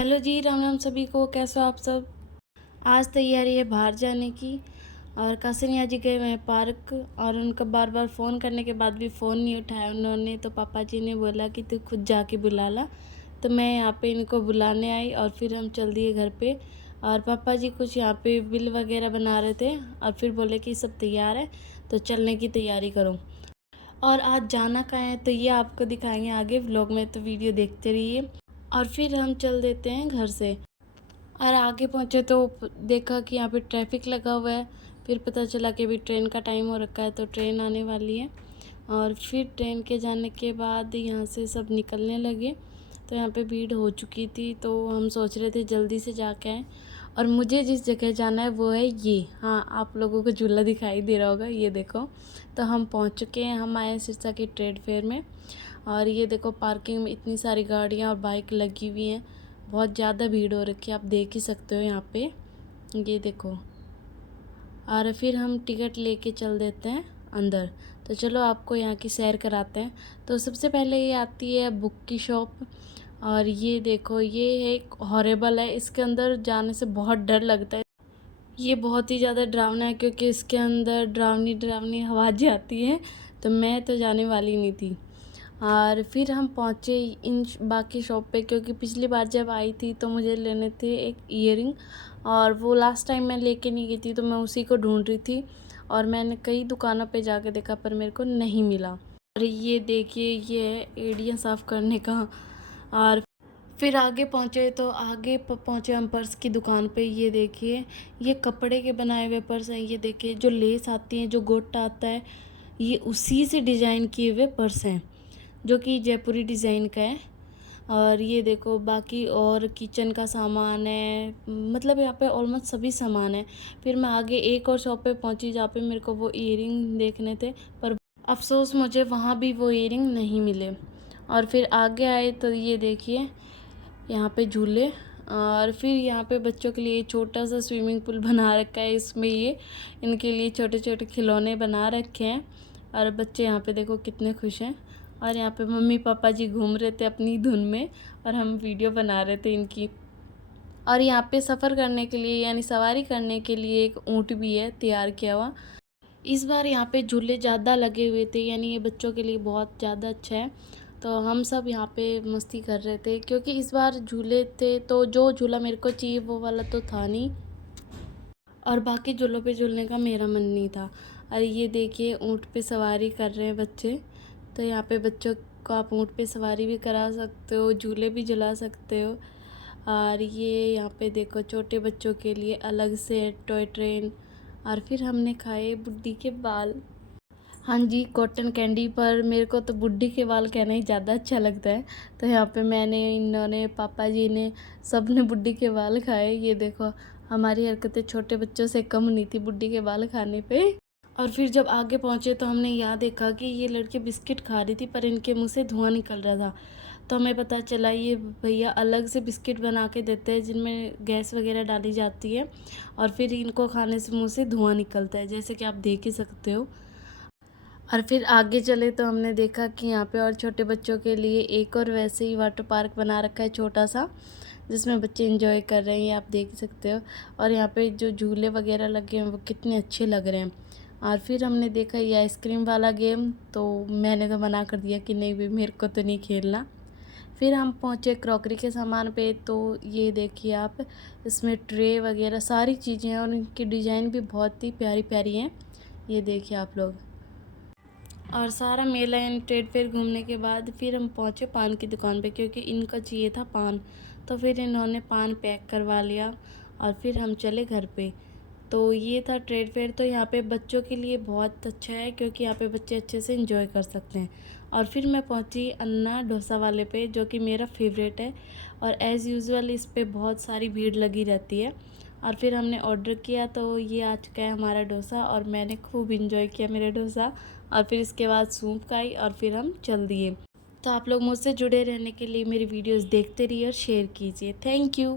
Hello जी, राम राम सभी को। कैसे हो आप सब। आज तैयारी है बाहर जाने की। और कासिनिया जी गए हुए हैं पार्क, और उनका बार बार फ़ोन करने के बाद भी फ़ोन नहीं उठाया उन्होंने। तो पापा जी ने बोला कि तू खुद जाके बुला ला। तो मैं यहाँ पे इनको बुलाने आई और फिर हम चल दिए घर पे। और पापा जी कुछ यहाँ पे बिल वगैरह बना रहे थे और फिर बोले कि सब तैयार है तो चलने की तैयारी करो। और आज जाना कहाँ है तो ये आपको दिखाएंगे आगे व्लॉग में, तो वीडियो देखते रहिए। और फिर हम चल देते हैं घर से। और आगे पहुँचे तो देखा कि यहाँ पे ट्रैफिक लगा हुआ है। फिर पता चला कि अभी ट्रेन का टाइम हो रखा है तो ट्रेन आने वाली है। और फिर ट्रेन के जाने के बाद यहाँ से सब निकलने लगे। तो यहाँ पे भीड़ हो चुकी थी तो हम सोच रहे थे जल्दी से जाके आएँ। और मुझे जिस जगह जाना है वो है ये, हाँ आप लोगों को झूला दिखाई दे रहा होगा, ये देखो। तो हम पहुँच चुके हैं, हम आए सिरसा के ट्रेड फेयर में। और ये देखो पार्किंग में इतनी सारी गाड़ियाँ और बाइक लगी हुई हैं। बहुत ज़्यादा भीड़ हो रखी है, आप देख ही सकते हो यहाँ पे, ये देखो। और फिर हम टिकट लेके चल देते हैं अंदर। तो चलो आपको यहाँ की सैर कराते हैं। तो सबसे पहले ये आती है बुक की शॉप। और ये देखो, ये एक हॉरेबल है, इसके अंदर जाने से बहुत डर लगता है। ये बहुत ही ज़्यादा डरावना है क्योंकि इसके अंदर डरावनी डरावनी आवाज़ें आती हैं। तो मैं तो जाने वाली नहीं थी। और फिर हम पहुँचे इन बाकी शॉप पे, क्योंकि पिछली बार जब आई थी तो मुझे लेने थे एक ईयरिंग। और वो लास्ट टाइम मैं लेके नहीं गई थी तो मैं उसी को ढूंढ रही थी। और मैंने कई दुकानों पे जाके देखा पर मेरे को नहीं मिला। और ये देखिए, ये है एड़ियाँ साफ़ करने का। और फिर आगे पहुँचे तो आगे पहुँचे हम पर्स की दुकान पे। ये देखिए, ये कपड़े के बनाए हुए पर्स हैं। ये देखिए जो लेस आती है, जो गोटा आता है, ये उसी से डिज़ाइन किए हुए पर्स हैं, जो कि जयपुरी डिज़ाइन का है। और ये देखो बाकी और किचन का सामान है, मतलब यहाँ पे ऑलमोस्ट सभी सामान है। फिर मैं आगे एक और शॉप पे पहुँची जहाँ पे मेरे को वो ईयरिंग देखने थे, पर अफ़सोस मुझे वहाँ भी वो ईयरिंग नहीं मिले। और फिर आगे आए तो ये देखिए यहाँ पे झूले। और फिर यहाँ पे बच्चों के लिए छोटा सा स्विमिंग पूल बना रखा है, इसमें ये इनके लिए छोटे छोटे खिलौने बना रखे हैं। और बच्चे यहाँ पे देखो कितने खुश हैं। और यहाँ पे मम्मी पापा जी घूम रहे थे अपनी धुन में और हम वीडियो बना रहे थे इनकी। और यहाँ पे सफ़र करने के लिए यानी सवारी करने के लिए एक ऊँट भी है तैयार किया हुआ। इस बार यहाँ पे झूले ज़्यादा लगे हुए थे, यानी ये बच्चों के लिए बहुत ज़्यादा अच्छा है। तो हम सब यहाँ पे मस्ती कर रहे थे क्योंकि इस बार झूले थे तो जो झूला मेरे को चाहिए वो वाला तो था नहीं। और बाकी झूलों पे झूलने का मेरा मन नहीं था। और ये देखिए ऊँट पे सवारी कर रहे हैं बच्चे। तो यहाँ पे बच्चों को आप ऊँट पे सवारी भी करा सकते हो, झूले भी झुला सकते हो। और ये यहाँ पे देखो छोटे बच्चों के लिए अलग से टॉय ट्रेन। और फिर हमने खाए बुड्ढी के बाल। हाँ जी, कॉटन कैंडी, पर मेरे को तो बुड्ढी के बाल कहना ही ज़्यादा अच्छा लगता है। तो यहाँ पे मैंने, इन्होंने, पापा जी ने, सब ने बुड्ढी के बाल खाए। ये देखो हमारी हरकतें छोटे बच्चों से कम नहीं थी बुड्ढी के बाल खाने पे। और फिर जब आगे पहुँचे तो हमने यहाँ देखा कि ये लड़के बिस्किट खा रही थी पर इनके मुँह से धुआं निकल रहा था। तो हमें पता चला ये भैया अलग से बिस्किट बना के देते हैं जिनमें गैस वगैरह डाली जाती है। और फिर इनको खाने से मुँह से धुआं निकलता है, जैसे कि आप देख ही सकते हो। और फिर आगे चले तो हमने देखा कि यहाँ पे और छोटे बच्चों के लिए एक और वैसे ही वाटर पार्क बना रखा है छोटा सा, जिसमें बच्चे एंजॉय कर रहे हैं, ये आप देख सकते हो। और यहाँ पे जो झूले वगैरह लगे हैं वो कितने अच्छे लग रहे हैं। और फिर हमने देखा ये आइसक्रीम वाला गेम, तो मैंने तो मना कर दिया कि नहीं भी, मेरे को तो नहीं खेलना। फिर हम पहुँचे क्रॉकरी के सामान पे। तो ये देखिए आप, इसमें ट्रे वगैरह सारी चीज़ें हैं और इनकी डिज़ाइन भी बहुत ही प्यारी प्यारी हैं, ये देखिए आप लोग। और सारा मेला यानी ट्रेड फेयर घूमने के बाद फिर हम पहुँचे पान की दुकान पे, क्योंकि इनको चाहिए था पान। तो फिर इन्होंने पान पैक करवा लिया और फिर हम चले घर पे। तो ये था ट्रेड फेयर। तो यहाँ पे बच्चों के लिए बहुत अच्छा है क्योंकि यहाँ पे बच्चे अच्छे से एंजॉय कर सकते हैं। और फिर मैं पहुँची अन्ना डोसा वाले पे, जो कि मेरा फेवरेट है। और एज़ यूजुअल इस पे बहुत सारी भीड़ लगी रहती है। और फिर हमने ऑर्डर किया तो ये आ चुका है हमारा डोसा, और मैंने खूब इंजॉय किया मेरा डोसा। और फिर इसके बाद सूप खाई और फिर हम चल दिए। तो आप लोग मुझसे जुड़े रहने के लिए मेरी वीडियोस देखते रहिए और शेयर कीजिए। Thank you.